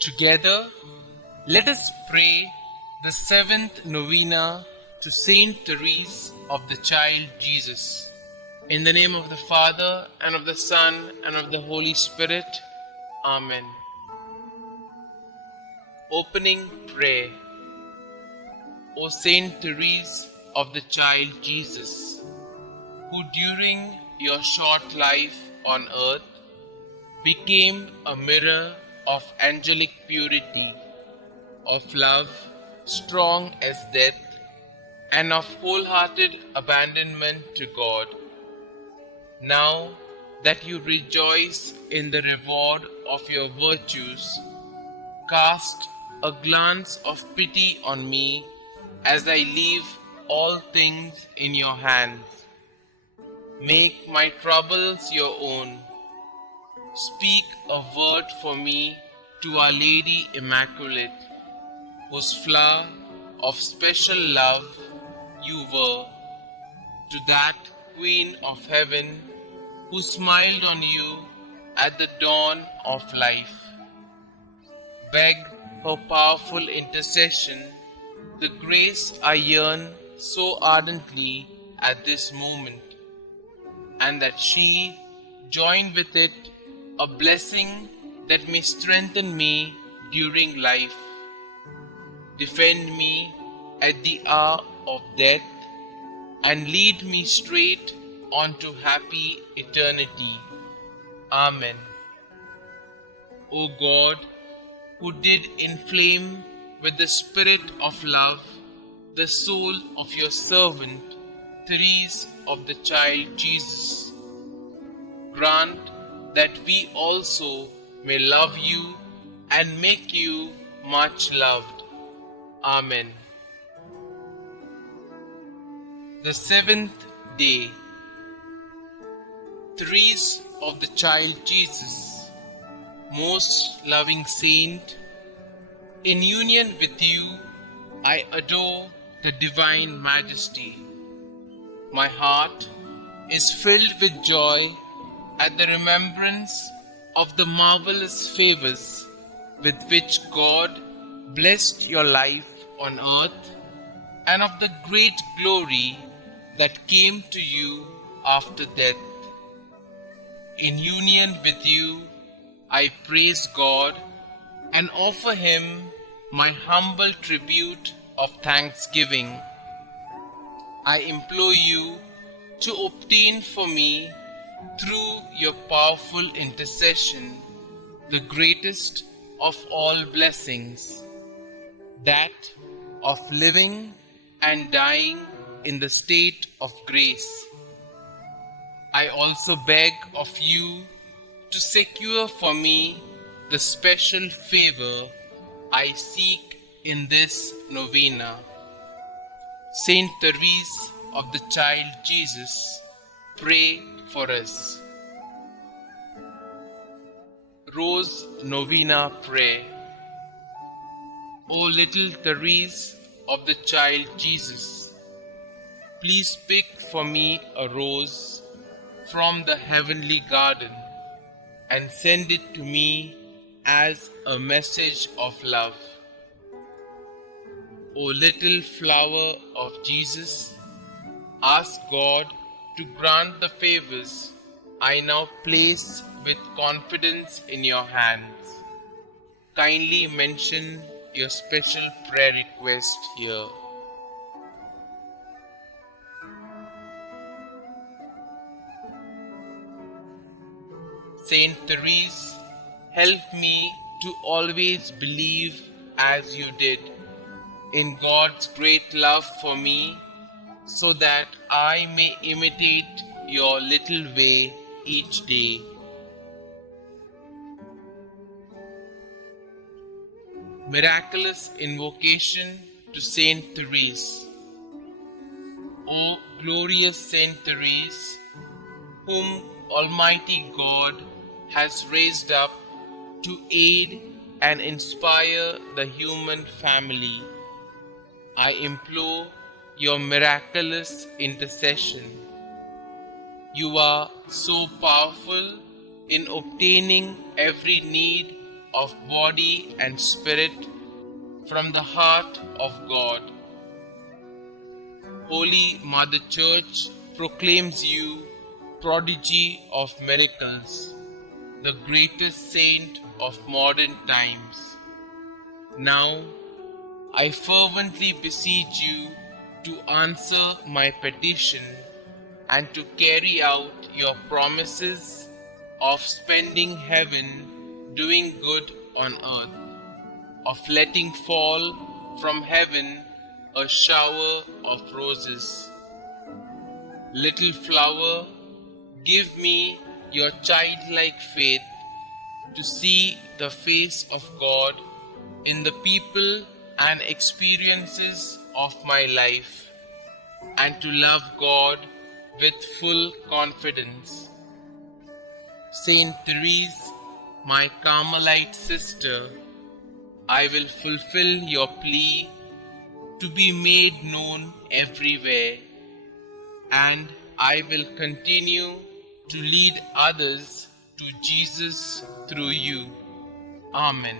Together, let us pray the seventh novena to Saint Therese of the Child Jesus. In the name of the Father, and of the Son, and of the Holy Spirit. Amen. Opening Prayer. O Saint Therese of the Child Jesus, who during your short life on earth became a mirror of angelic purity, of love strong as death, and of wholehearted abandonment to God. Now that you rejoice in the reward of your virtues, cast a glance of pity on me as I leave all things in your hands. Make my troubles your own. Speak a word for me to Our Lady Immaculate, whose flower of special love you were, to that Queen of Heaven who smiled on you at the dawn of life. Beg her powerful intercession, the grace I yearn so ardently at this moment, and that she join with it a blessing that may strengthen me during life, defend me at the hour of death, and lead me straight onto happy eternity. Amen. O God, who did inflame with the spirit of love the soul of your servant, Therese of the Child Jesus, grant that we also may love you and make you much loved. Amen. The seventh day. Therese of the Child Jesus, most loving saint, in union with you I adore the divine majesty. My heart is filled with joy at the remembrance of the marvelous favors with which God blessed your life on earth, and of the great glory that came to you after death. In union with you, I praise God and offer Him my humble tribute of thanksgiving. I implore you to obtain for me, through your powerful intercession, the greatest of all blessings, that of living and dying in the state of grace. I also beg of you to secure for me the special favor I seek in this novena. Saint Therese of the Child Jesus, pray for us. Rose Novena Prayer. O little Therese of the Child Jesus, please pick for me a rose from the heavenly garden and send it to me as a message of love. O little flower of Jesus, ask God to grant the favors I now place with confidence in your hands. Kindly mention your special prayer request here. Saint Therese, help me to always believe as you did in God's great love for me, so that I may imitate your little way each day. Miraculous Invocation to Saint Therese. O glorious Saint Therese, whom Almighty God has raised up to aid and inspire the human family, I implore your miraculous intercession. You are so powerful in obtaining every need of body and spirit from the heart of God. Holy Mother Church proclaims you prodigy of miracles, the greatest saint of modern times. Now, I fervently beseech you to answer my petition and to carry out your promises of spending heaven doing good on earth, of letting fall from heaven a shower of roses. Little flower, give me your childlike faith to see the face of God in the people and experiences of my life, and to love God with full confidence. Saint Therese, my Carmelite sister, I will fulfill your plea to be made known everywhere, and I will continue to lead others to Jesus through you. Amen.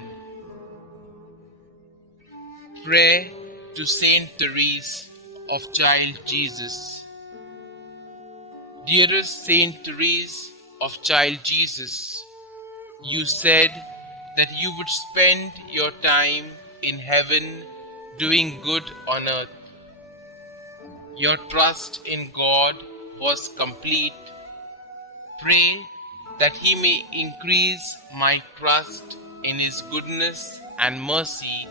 Prayer to Saint Therese of Child Jesus. Dearest Saint Therese of Child Jesus, you said that you would spend your time in heaven doing good on earth. Your trust in God was complete. Pray that He may increase my trust in His goodness and mercy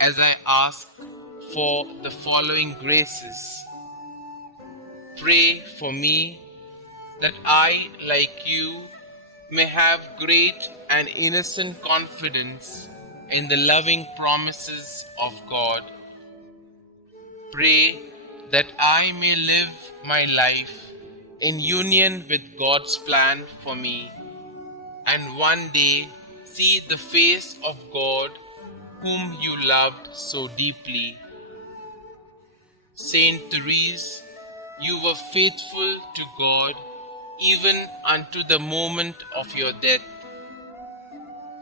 as I ask for the following graces. Pray for me that I, like you, may have great and innocent confidence in the loving promises of God. Pray that I may live my life in union with God's plan for me, and one day see the face of God whom you loved so deeply. Saint Therese, you were faithful to God even unto the moment of your death.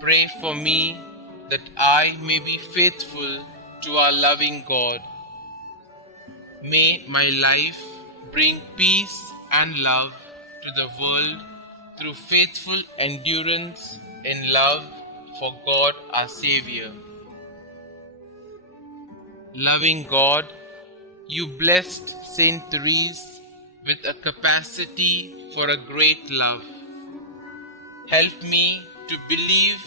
Pray for me that I may be faithful to our loving God. May my life bring peace and love to the world through faithful endurance in love for God our Savior. Loving God, you blessed Saint Therese with a capacity for a great love. Help me to believe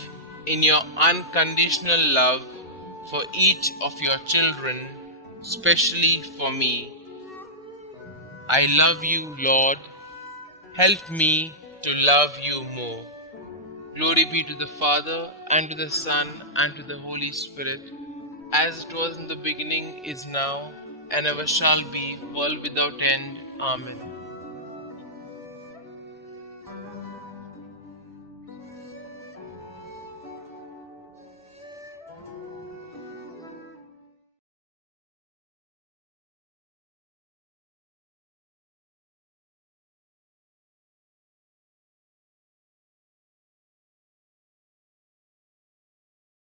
in your unconditional love for each of your children, especially for me. I love you, Lord. Help me to love you more. Glory be to the Father, and to the Son, and to the Holy Spirit, as it was in the beginning, is now, and ever shall be, world without end. Amen.